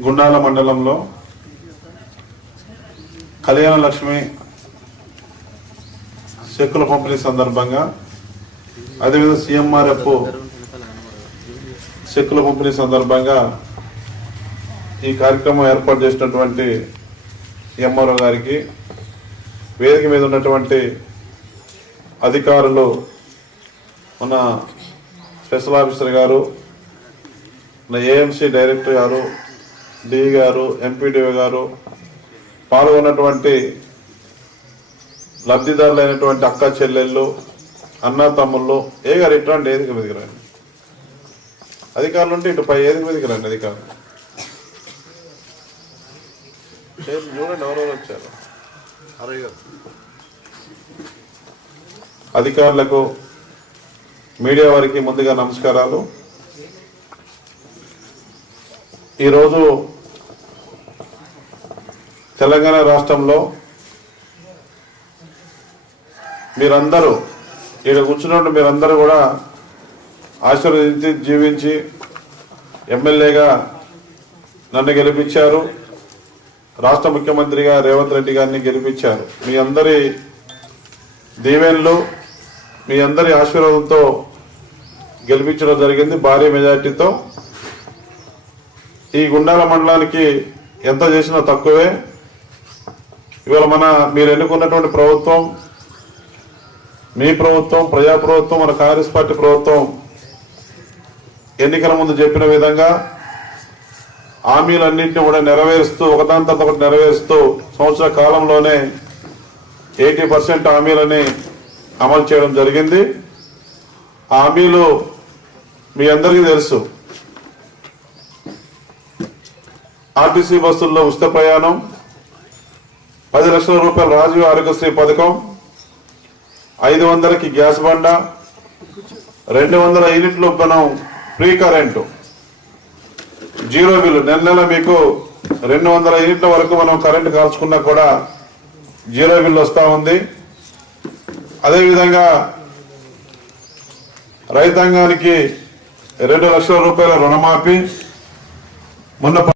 గుండాల మండలంలో కళ్యాణ లక్ష్మి చెక్కుల పంపిణీ సందర్భంగా అదేవిధంగా సీఎంఆర్ఎఫ్ చెక్కుల పంపిణీ సందర్భంగా ఈ కార్యక్రమం ఏర్పాటు చేసినటువంటి ఎంఆర్ఓ గారికి, వేదిక మీద ఉన్నటువంటి అధికారులు, మన స్పెషల్ ఆఫీసర్ గారు, మన ఏఎంసీ డైరెక్టర్ గారు, డి గారు, ఎంపీడీఓ గారు, పాల్గొన్నటువంటి లబ్ధిదారులైనటువంటి అక్క చెల్లెళ్ళు, అన్న తమ్ముళ్ళు, ఏ గారు ఇటువంటి వేదిక మీదకి రండి. అధికారులు ఉంటే ఇటు పై వేదిక మీదకి రండి. అధికారులు చూడండి ఎవరెవరు వచ్చారు. అధికారులకు, మీడియా వారికి ముందుగా నమస్కారాలు. ఈరోజు తెలంగాణ రాష్ట్రంలో మీరందరూ ఇక్కడ కూర్చున్నట్టు మీరందరూ కూడా ఆశీర్వదించి జీవించి ఎమ్మెల్యేగా నన్ను గెలిపించారు. రాష్ట్ర ముఖ్యమంత్రిగా రేవంత్ రెడ్డి గారిని గెలిపించారు. మీ అందరి దీవెనలు, మీ అందరి ఆశీర్వాదంతో గెలిపించడం జరిగింది భారీ మెజార్టీతో. ఈ గుండాల మండలానికి ఎంత చేసినా తక్కువే. ఇవాళ మీరు ఎన్నుకున్నటువంటి ప్రభుత్వం, మీ ప్రభుత్వం, ప్రజాప్రభుత్వం, మన కాంగ్రెస్ పార్టీ ప్రభుత్వం ఎన్నికల ముందు చెప్పిన విధంగా హామీలన్నింటినీ కూడా నెరవేరుస్తూ, ఒకదాని తర్వాత ఒకటి నెరవేరుస్తూ సంవత్సర కాలంలోనే 80% హామీలని అమలు చేయడం జరిగింది. హామీలు మీ అందరికీ తెలుసు. ఆర్టీసీ బస్సుల్లో ఉచిత ప్రయాణం, 10 లక్షల రూపాయల రాజీవ్ ఆరోగ్యశ్రీ పథకం, 500కి గ్యాస్ బండ, 200 యూనిట్లు మనం ఫ్రీ కరెంటు, జీరో బిల్లు. నెల మీకు 200 యూనిట్ల వరకు మనం కరెంటు కాల్చుకున్నా కూడా జీరో బిల్లు వస్తూ ఉంది. అదేవిధంగా రైతాంగానికి 2 లక్షల రూపాయల రుణమాఫీ. మొన్న